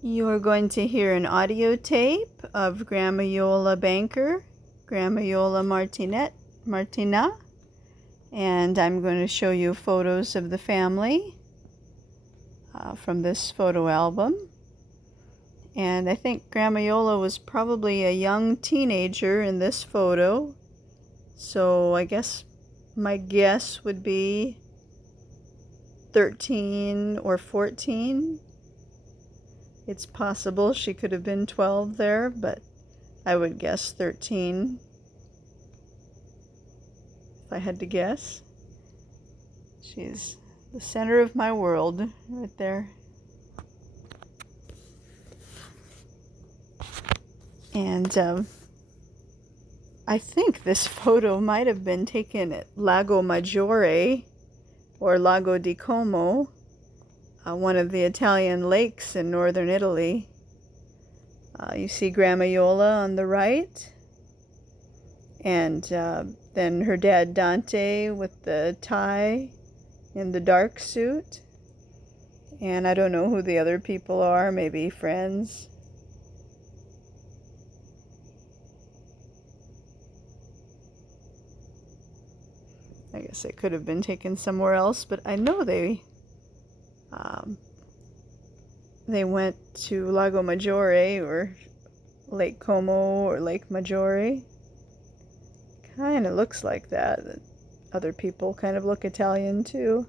You're going to hear an audio tape of Grandma Iole Banker, Grandma Iole Martinat, and I'm going to show you photos of the family from this photo album. And I think Grandma Iole was probably a young teenager in this photo, so I guess my guess would be 13 or 14. It's possible she could have been 12 there, but I would guess 13 if I had to guess. She's the center of my world right there. And I think this photo might have been taken at Lago Maggiore or Lago di Como, one of the Italian lakes in northern Italy. You see Grandma Iole on the right, and then her dad Dante with the tie in the dark suit. And I don't know who the other people are, maybe friends. I guess it could have been taken somewhere else, but I know they went to Lago Maggiore or Lake Como or Lake Maggiore. Kind of looks like that. Other people kind of look Italian too.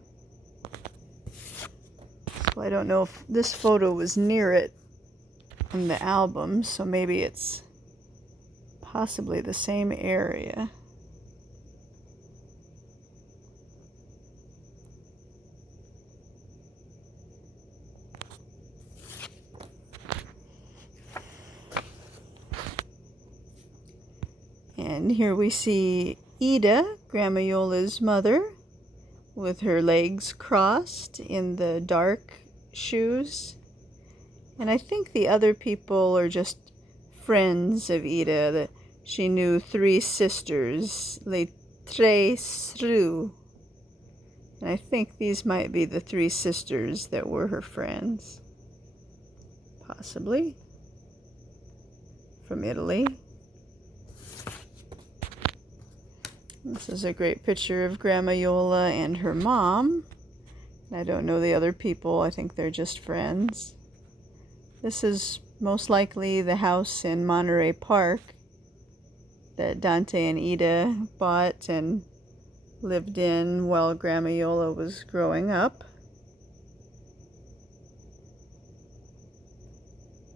So I don't know if this photo was near it in the album, so maybe it's possibly the same area. And here we see Ida, Grandma Iole's mother, with her legs crossed in the dark shoes. And I think the other people are just friends of Ida, that she knew 3 sisters, le tre sru. And I think these might be the 3 sisters that were her friends. Possibly. From Italy. This is a great picture of Grandma Iole and her mom. I don't know the other people. I think they're just friends. This is most likely the house in Monterey Park that Dante and Ida bought and lived in while Grandma Iole was growing up.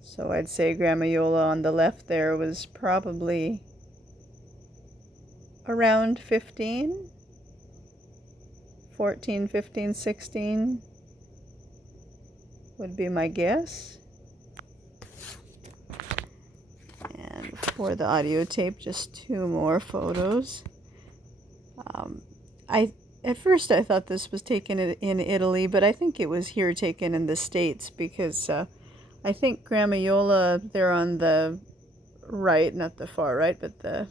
So I'd say Grandma Iole on the left there was probably around 15, 14, 15, 16 would be my guess. And for the audio tape, just 2 more photos. At first I thought this was taken in Italy, but I think it was here taken in the States, because I think Grandma Iole there on the right, not the far right, but the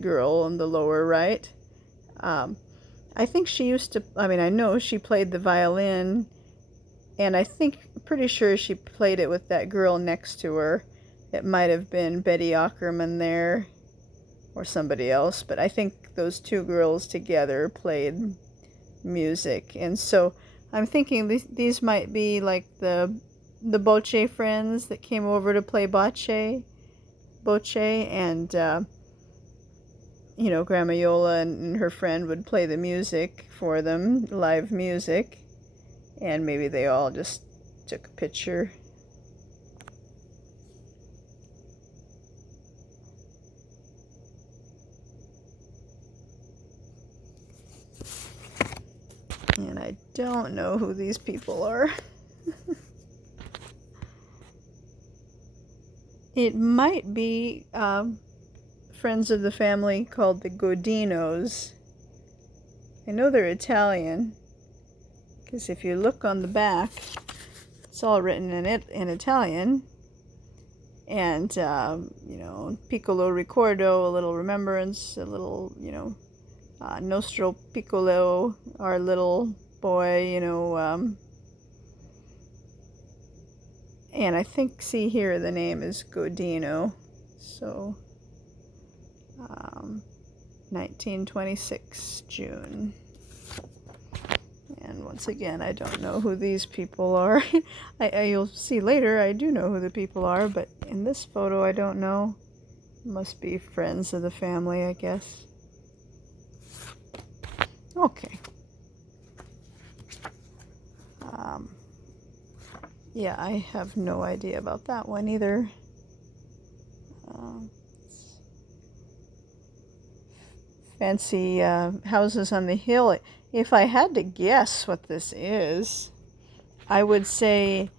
girl on the lower right. I think she used to, I know she played the violin, and pretty sure she played it with that girl next to her. It might have been Betty Ackerman there or somebody else, but I think those 2 girls together played music. And so I'm thinking these might be like the Bocce friends that came over to play bocce, and Grandma Iole and her friend would play the music for them, live music, and maybe they all just took a picture. And I don't know who these people are. It might be friends of the family called the Godinos. I know they're Italian, because if you look on the back, it's all written in Italian. And, piccolo ricordo, a little remembrance, a little, nostro piccolo, our little boy, And I think, see here, the name is Godino. So, 1926, June. And once again, I don't know who these people are. You'll see later, I do know who the people are, but in this photo, I don't know. Must be friends of the family, I guess. Okay. Yeah, I have no idea about that one either. Fancy houses on the hill. If I had to guess what this is, I would say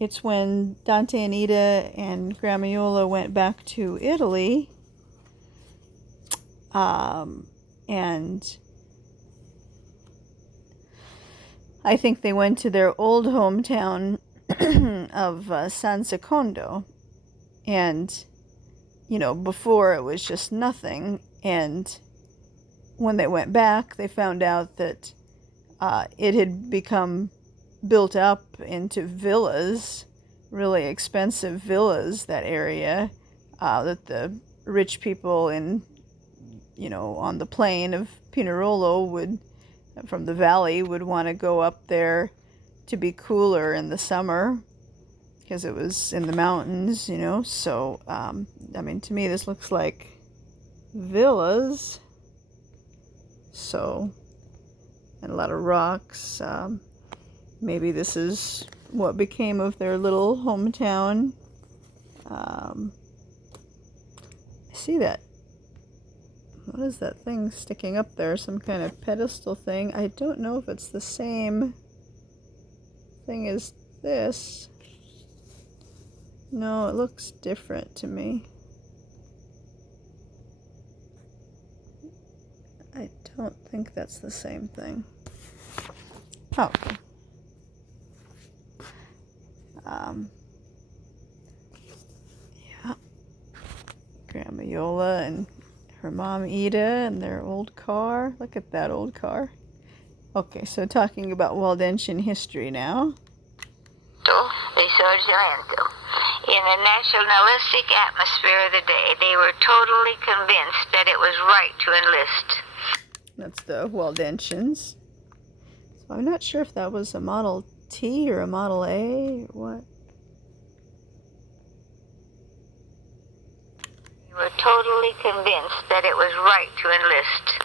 it's when Dante and Ida and Grandma Iole went back to Italy, and I think they went to their old hometown of San Secondo, and before it was just nothing, and when they went back, they found out that it had become built up into villas, really expensive villas, that area, that the rich people on the plain of Pinerolo from the valley would want to go up there to be cooler in the summer because it was in the mountains, so to me this looks like villas, so, and a lot of rocks. Maybe this is what became of their little hometown. I see that. What is that thing sticking up there? Some kind of pedestal thing. I don't know if it's the same thing as this. No, it looks different to me. I don't think that's the same thing. Oh. Yeah. Grandma Iole and her mom Ida and their old car. Look at that old car. Okay, so talking about Waldensian history now. Risorgimento. In the nationalistic atmosphere of the day, they were totally convinced that it was right to enlist. That's the Waldensians. So I'm not sure if that was a Model T or a Model A or what. They were totally convinced that it was right to enlist.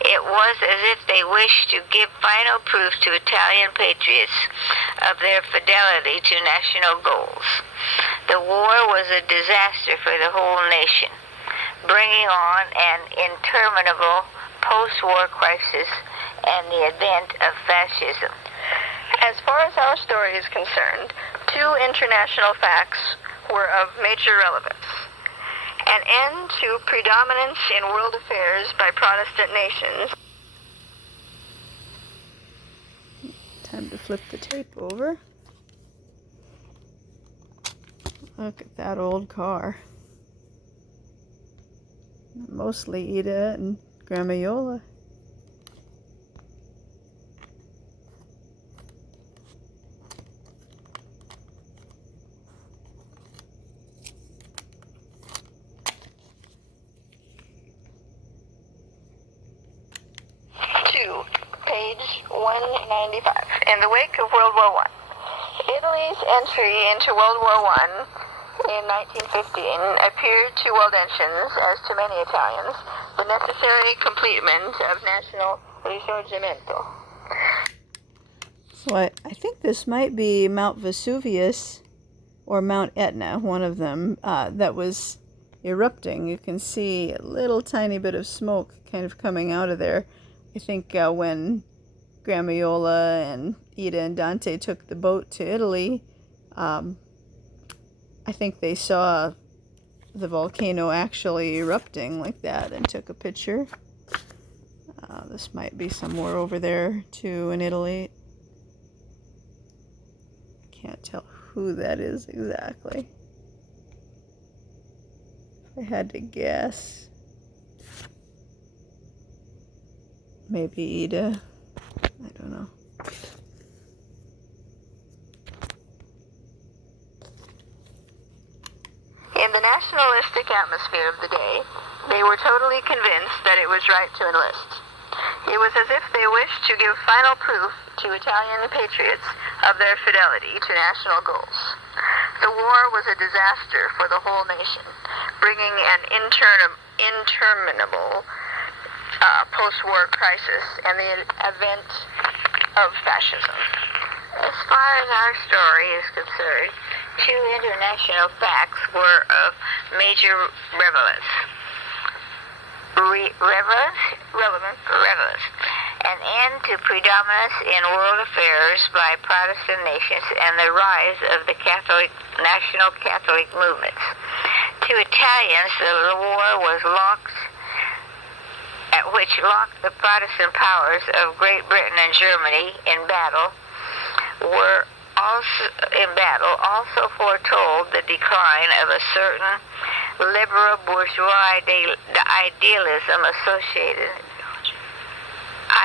It was as if they wished to give final proof to Italian patriots of their fidelity to national goals. The war was a disaster for the whole nation, bringing on an interminable post-war crisis and the advent of fascism. As far as our story is concerned, two international facts were of major relevance. An end to predominance in world affairs by Protestant nations. Time to flip the tape over. Look at that old car. Mostly Ida and Grandma Iole. Page 195. In the wake of World War I, Italy's entry into World War I in 1915 appeared to Waldensians, as to many Italians, the necessary completement of national risorgimento. So I think this might be Mount Vesuvius or Mount Etna, one of them, that was erupting. You can see a little tiny bit of smoke kind of coming out of there. I think when Grandma Iole and Ida and Dante took the boat to Italy, I think they saw the volcano actually erupting like that and took a picture. This might be somewhere over there too in Italy. Can't tell who that is exactly. If I had to guess, maybe Ida. I don't know. the nationalistic atmosphere of the day, they were totally convinced that it was right to enlist. It was as if they wished to give final proof to Italian patriots of their fidelity to national goals. The war was a disaster for the whole nation, bringing an interminable post-war crisis and the advent of fascism. As far as our story is concerned, two international facts were of major relevance. An end to predominance in world affairs by Protestant nations and the rise of the national Catholic movements. To Italians, the war was which locked the Protestant powers of Great Britain and Germany in battle, also foretold the decline of a certain liberal bourgeois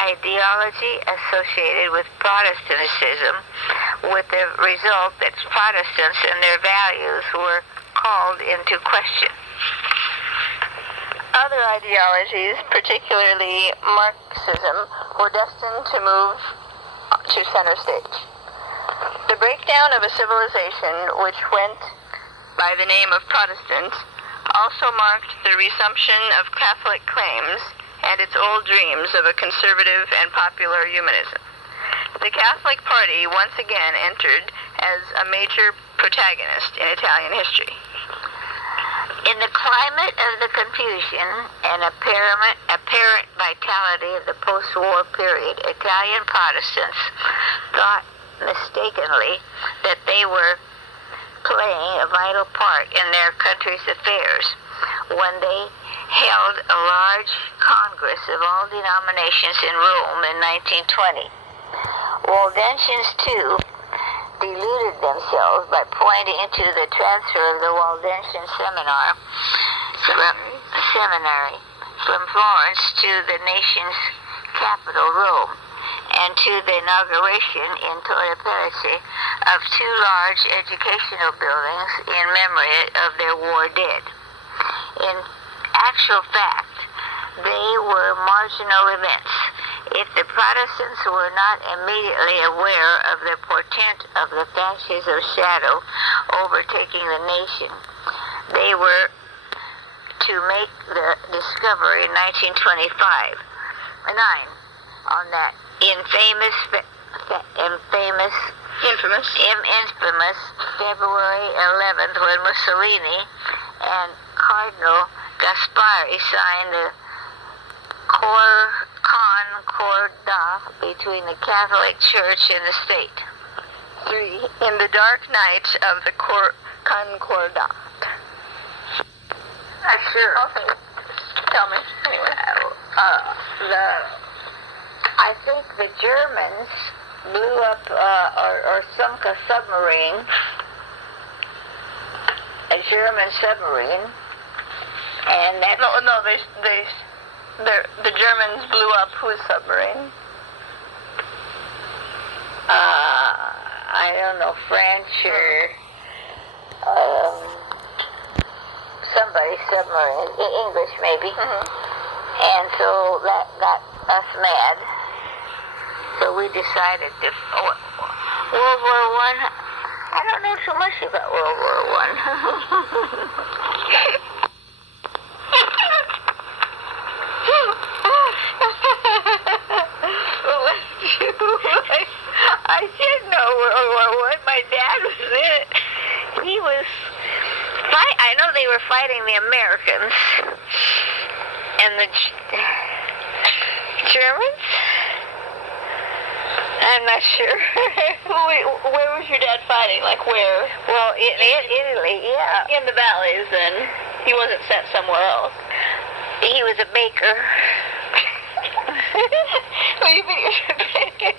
ideology associated with Protestantism, with the result that Protestants and their values were called into question. Other ideologies, particularly Marxism, were destined to move to center stage. The breakdown of a civilization which went by the name of Protestant also marked the resumption of Catholic claims and its old dreams of a conservative and popular humanism. The Catholic Party once again entered as a major protagonist in Italian history. In the climate of the confusion and apparent vitality of the post-war period, Italian Protestants thought mistakenly that they were playing a vital part in their country's affairs when they held a large congress of all denominations in Rome in 1920. Waldensians, too, deluded themselves by pointing to the transfer of the Waldensian seminary from Florence to the nation's capital, Rome, and to the inauguration in Torre Pellice of two large educational buildings in memory of their war dead. In actual fact, they were marginal events. If the Protestants were not immediately aware of the portent of the fascism shadow overtaking the nation, they were to make the discovery in 1925, on that infamous February 11th, when Mussolini and Cardinal Gaspari signed the Concordat between the Catholic Church and the state. 3. In the dark night of the Concordat. Sure. Okay. Tell me. Anyway. I think the Germans blew up or sunk a submarine, a German submarine, and that. No, the Germans blew up whose submarine? I don't know, French or somebody's submarine, English maybe. And so that got us mad. So we decided to. World War I? I don't know so much about World War I. I did know World War I. My dad was in it. He was. I know they were fighting the Americans and the Germans. I'm not sure. Where was your dad fighting? Like where? Well, Italy, yeah. In the valleys, then. He wasn't sent somewhere else. He was a baker. What do you mean he was a baker?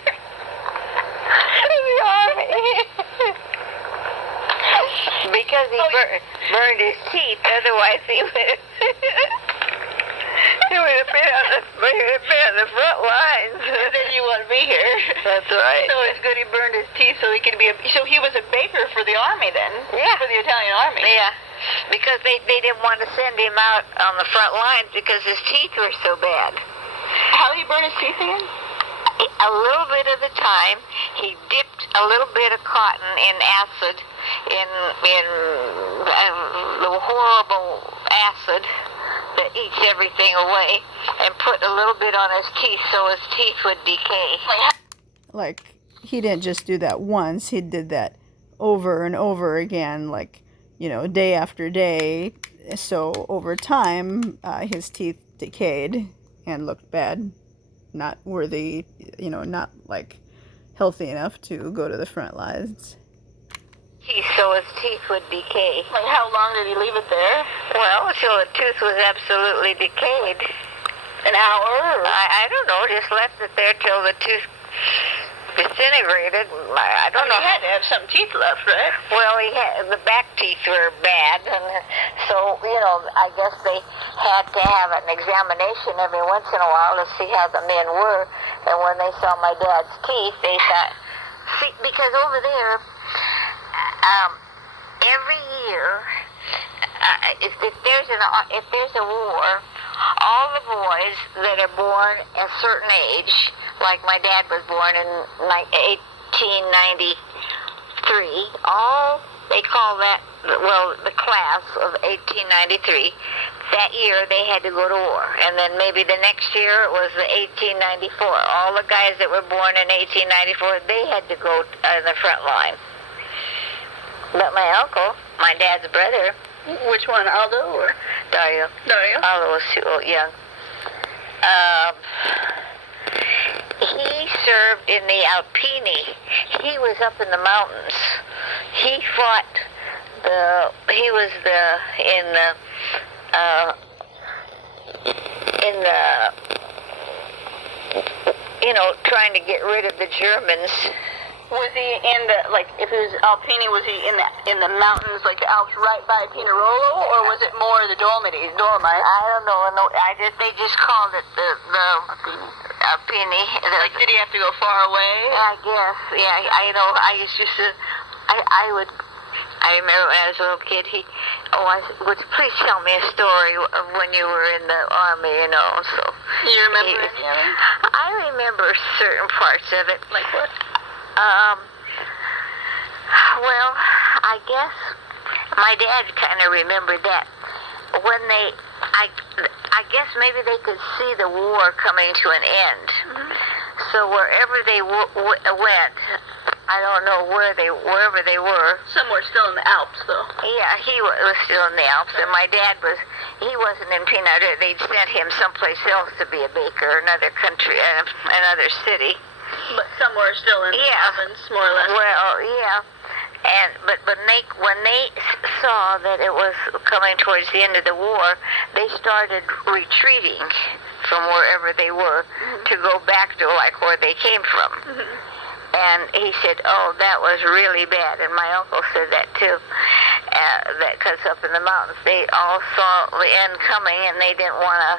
In the army. Because he burned his teeth, otherwise he would have been on the front lines. And then you wouldn't be here. That's right. So it's good he burned his teeth so he could be so he was a baker for the army then? Yeah. For the Italian army. Yeah. because they didn't want to send him out on the front lines because his teeth were so bad. How did he burn his teeth again? A little bit of the time, he dipped a little bit of cotton in acid, in the horrible acid that eats everything away, and put a little bit on his teeth so his teeth would decay. Like, he didn't just do that once, he did that over and over again, like, you know, day after day. So over time, his teeth decayed and looked bad. Not worthy, you know, not like healthy enough to go to the front lines. So his teeth would decay. Like, how long did he leave it there? Well, until the tooth was absolutely decayed. An hour? Or? I don't know, just left it there till the tooth disintegrated. I don't know. He had to have some teeth left, right? Well, the back teeth were bad, and so, you know, I guess they had to have an examination every once in a while to see how the men were. And when they saw my dad's teeth, they thought, see, because over there, every year, if there's a war, all the boys that are born a certain age, like my dad was born in 1893, they call that, well, the class of 1893, that year they had to go to war. And then maybe the next year it was the 1894. All the guys that were born in 1894, they had to go in the front line. But my uncle, my dad's brother. Which one, Aldo or? Dario. Aldo was too young. He served in the Alpini. He was up in the mountains. He fought he was you know, trying to get rid of the Germans. Was he in the, like, if it was Alpini, was he in the mountains, like the Alps right by Pinerolo, or was it more the Dolomites? I don't know. No, they just called it the Alpini. Like, did he have to go far away? I guess, yeah. I know. I remember when I was a little kid, would you please tell me a story of when you were in the army, you know, so. You remember any of it? I remember certain parts of it. Like what? Well, I guess my dad kind of remembered that when I guess maybe they could see the war coming to an end. Mm-hmm. So wherever they went, I don't know wherever they were. Somewhere still in the Alps, though. Yeah, he was still in the Alps, and my dad he wasn't in Pinar. They'd sent him someplace else to be a baker, another country, another city. But somewhere still in the province, more or less. Well, yeah. But when they saw that it was coming towards the end of the war, they started retreating from wherever they were to go back to like where they came from. Mm-hmm. And he said, "Oh, that was really bad." And my uncle said that too. That because up in the mountains, they all saw the end coming, and they didn't want to,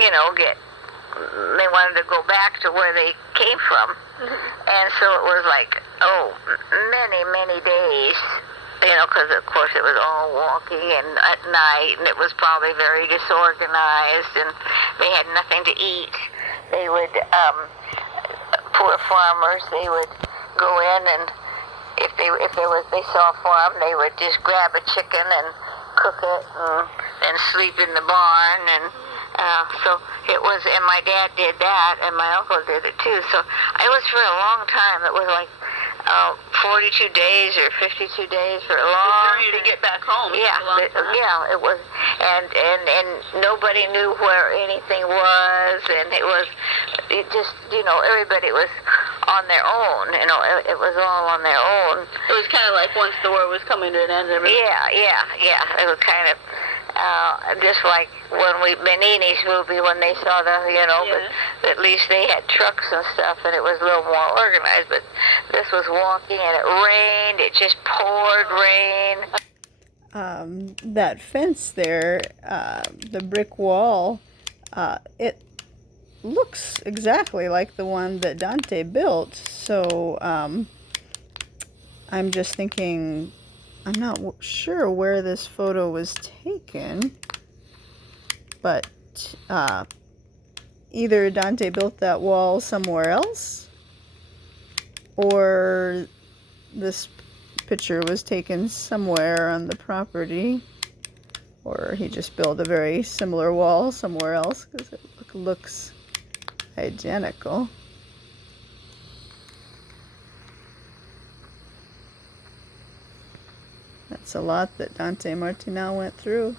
you know, they wanted to go back to where they came from. And so it was like, many, many days, you know, because of course it was all walking and at night, and it was probably very disorganized, and they had nothing to eat. They would, poor farmers, they would go in, and if they saw a farm, they would just grab a chicken and cook it and sleep in the barn, and so it was, and my dad did that, and my uncle did it too. So it was for a long time. It was like 42 days or 52 days for a long journey to get back home. Yeah, it was, and nobody knew where anything was, and it just, you know, everybody was on their own. You know, it was all on their own. It was kind of like once the war was coming to an end. Yeah. It was kind of. Just like Benini's movie, when they saw but at least they had trucks and stuff, and it was a little more organized. But this was walking, and it rained. It just poured rain. That fence there, the brick wall, it looks exactly like the one that Dante built. So I'm just thinking, I'm not sure where this photo was taken, but either Dante built that wall somewhere else, or this picture was taken somewhere on the property, or he just built a very similar wall somewhere else because it looks identical. That's a lot that Dante Martinat went through.